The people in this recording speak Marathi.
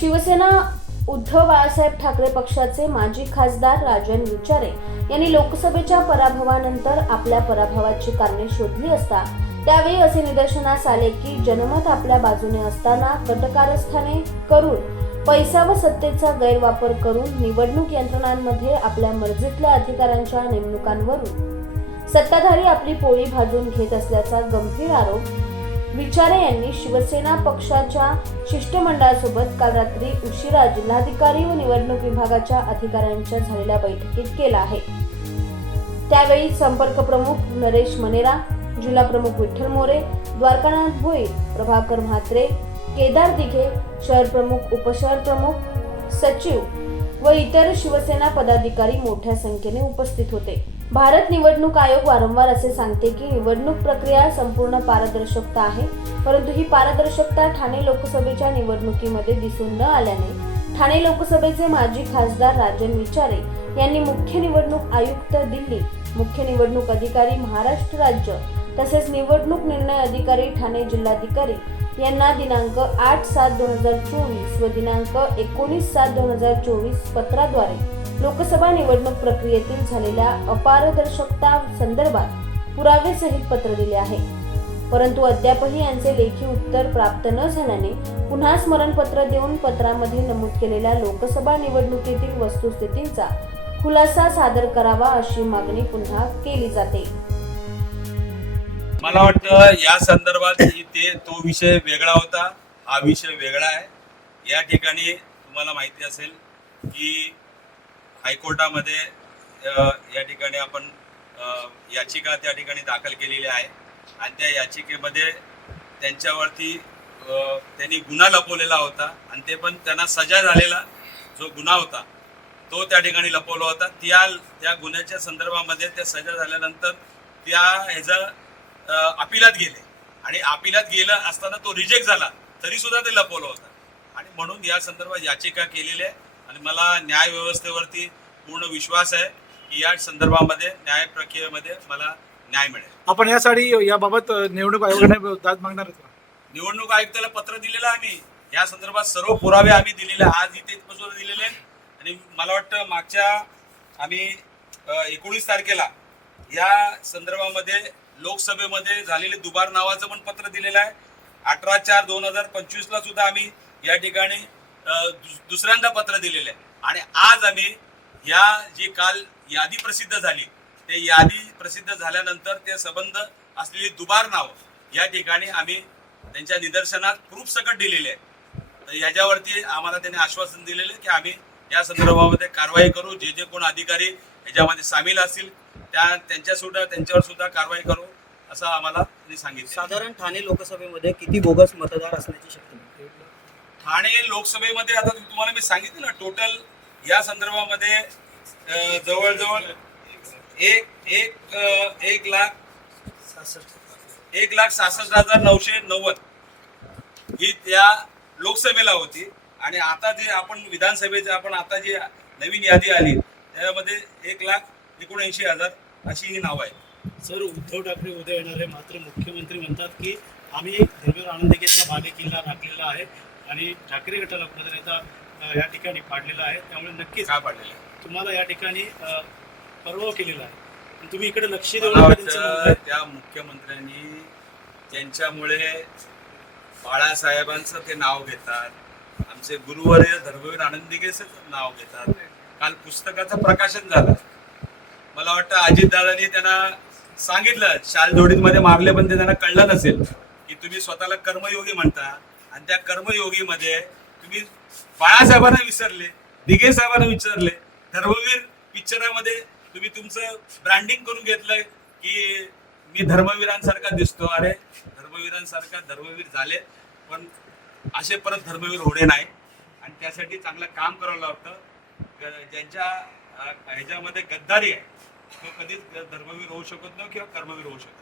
शिवसेना उद्धव बाळासाहेब ठाकरे पक्षाचे माजी खासदार राजन विचारे यांनी लोकसभेच्या पराभवानंतर आपल्या पराभवाची कारणे शोधली असता त्यावेळी असे निदर्शनास आले की जनमत आपल्या बाजूने असताना कटकारस्थाने करून पैसा व सत्तेचा गैरवापर करून निवडणूक यंत्रणांमध्ये आपल्या मर्जीतल्या अधिकाऱ्यांच्या नेमणुकांवरून सत्ताधारी आपली पोळी भाजून घेत असल्याचा गंभीर आरोप विचारे यांनी शिवसेना पक्षाच्या शिष्टमंडळासोबत काल रात्री उशिरा जिल्हाधिकारी व निवडणूक विभागाच्या अधिकाऱ्यांच्या झालेल्या बैठकीत केला आहे. त्यावेळी संपर्क प्रमुख नरेश मनेरा जिल्हा प्रमुख विठ्ठल मोरे द्वारकानाथ भोईर प्रभाकर म्हात्रे केदार दिघे शहर प्रमुख उपशहर प्रमुख सचिव व इतर शिवसेना पदाधिकारी मोठ्या संख्येने उपस्थित होते. भारत निवडणूक आयोग वारंवार असे सांगते की निवडणूक प्रक्रिया संपूर्ण पारदर्शकता आहे परंतु ही पारदर्शकता ठाणे लोकसभेच्या निवडणुकीमध्ये दिसून न आल्याने ठाणे लोकसभेचे माजी खासदार राजन विचारे यांनी मुख्य निवडणूक आयुक्त दिल्ली मुख्य निवडणूक अधिकारी महाराष्ट्र राज्य तसेच निवडणूक निर्णय अधिकारी ठाणे जिल्हाधिकारी यांना दिनांक आठ सात दोन हजार चोवीस व दिनांक एकोणीस सात दोन हजार चोवीस पत्राद्वारे लोकसभा निवडणूक प्रक्रियेतील झालेल्या अपारदर्शकता संदर्भात पुरावेसहित पत्र दिले आहे. परंतु अद्यापही यांचे लेखी उत्तर प्राप्त न झाल्याने पुन्हा स्मरणपत्र देऊन पत्रामध्ये नमूद केलेल्या लोकसभा निवडणुकीतील वस्तुस्थितींचा खुलासा सादर करावा अशी मागणी पुन्हा केली जाते. मला वाटतं या संदर्भात ते तो विषय वेगळा होता हा विषय वेगळा आहे. या ठिकाणी तुम्हाला माहिती असेल की हायकोर्टामध्ये या ठिकाणी आपण याचिका त्या ठिकाणी दाखल केलेली आहे. आणि त्या याचिकेमध्ये त्यांच्यावरती त्यांनी गुन्हा लपवलेला होता आणि ते पण त्यांना सजा झालेला जो गुन्हा होता तो त्या ठिकाणी लपवला होता. त्या त्या गुन्ह्याच्या संदर्भामध्ये त्या सजा झाल्यानंतर त्या ह्याचा अपिलात गेले. आणि अपिलात गेलं असताना तो रिजेक्ट झाला तरी सुद्धा ते लपवलं होतं. आणि म्हणून या संदर्भात याचिका केलेली आहे. आणि मला न्याय व्यवस्थेवरती पूर्ण विश्वास आहे की या संदर्भामध्ये न्याय प्रक्रियेमध्ये मला न्याय मिळेल आपण यासाठी याबाबत निवडणूक आयोगाने दाद मागणार आहेत का निवडणूक आयुक्ताला पत्र दिलेलं आहे आम्ही या संदर्भात सर्व पुरावे आम्ही दिलेले आहे. आज इथे इथपासून दिलेले आहेत. आणि मला वाटतं मागच्या आम्ही एकोणीस तारखेला या संदर्भामध्ये लोकसभेमध्ये झालेले दुबार नावाचं पण पत्र दिलेलं आहे अठरा चार दोन हजार पंचवीस ला सुद्धा आम्ही या ठिकाणी दुसऱ्यांदा पत्र दिलेलं. आहे आणि आज आम्ही या जी काल यादी प्रसिद्ध झाली ते यादी प्रसिद्ध झाल्यानंतर ते संबंध असलेली दुबार नाव या ठिकाणी आम्ही त्यांच्या निदर्शनात प्रूफ सकट दिलेले आहे तर याच्यावरती आम्हाला त्यांनी आश्वासन दिलेलं आहे की आम्ही या संदर्भामध्ये कारवाई करू. जे जे कोण अधिकारी याच्यामध्ये सामील असतील त्या त्यांच्या सुद्धा त्यांच्यावर सुद्धा कारवाई करू असं आम्हाला त्यांनी सांगितलं साधारण ठाणे लोकसभेमध्ये किती बोगस मतदार असण्याची शक्यता ठाणे लोकसभेमध्ये आता तुम्हाला मी सांगितलं ना टोटल या संदर्भामध्ये जवळजवळ एक एक एक लाख एक लाख सहासष्ट हजार नऊशे नव्वद ही त्या लोकसभेला होती. आणि आता जे आपण विधानसभेचे आपण आता जी नवीन यादी आली त्यामध्ये एक लाख एकोणऐंशी हजार अशी ही नावं आहेत. सर उद्धव ठाकरे उद्या येणार आहे मात्र मुख्यमंत्री म्हणतात की आम्ही धर्मेंद्र आनंदगेंचा मागे किल्ला राखलेला आहे. आणि ठाकरे गटाला कुठेतरी आता या ठिकाणी पाडलेला आहे त्यामुळे नक्कीच काय पाडलेलं आहे? तुम्हाला या ठिकाणी परवा केलेला आहे आणि तुम्ही इकडे लक्ष देऊ मला नका त्यांचं म्हणणं वाटतं आहे. त्या मुख्यमंत्र्यांनी त्यांच्यामुळे बाळासाहेबांचं ते नाव घेतात आमचे गुरुवर्य धर्मवीर आनंदिकेच नाव घेतात काल पुस्तकाचं प्रकाशन झालं मला वाटतं अजितदादांनी त्यांना सांगितलं शाल जोडीमध्ये मारले पण ते त्यांना कळलं नसेल की तुम्ही स्वतःला कर्मयोगी म्हणता आणि त्या कर्मयोगीमध्ये तुम्ही बाळासाहेबांना विसरले दिघे साहेबांना विचारले धर्मवीर पिक्चरामध्ये तुम्ही तुमचं ब्रँडिंग करून घेतलंय की मी धर्मवीरांसारखा दिसतो. अरे धर्मवीरांसारखा धर्मवीर झाले पण असे परत धर्मवीर होणे नाही. आणि त्यासाठी चांगलं काम करावं लागतं. ज्यांच्या ह्याच्यामध्ये गद्दारी आहे तो कधीच धर्मवीर होऊ शकत नाही किंवा कर्मवीर होऊ शकतो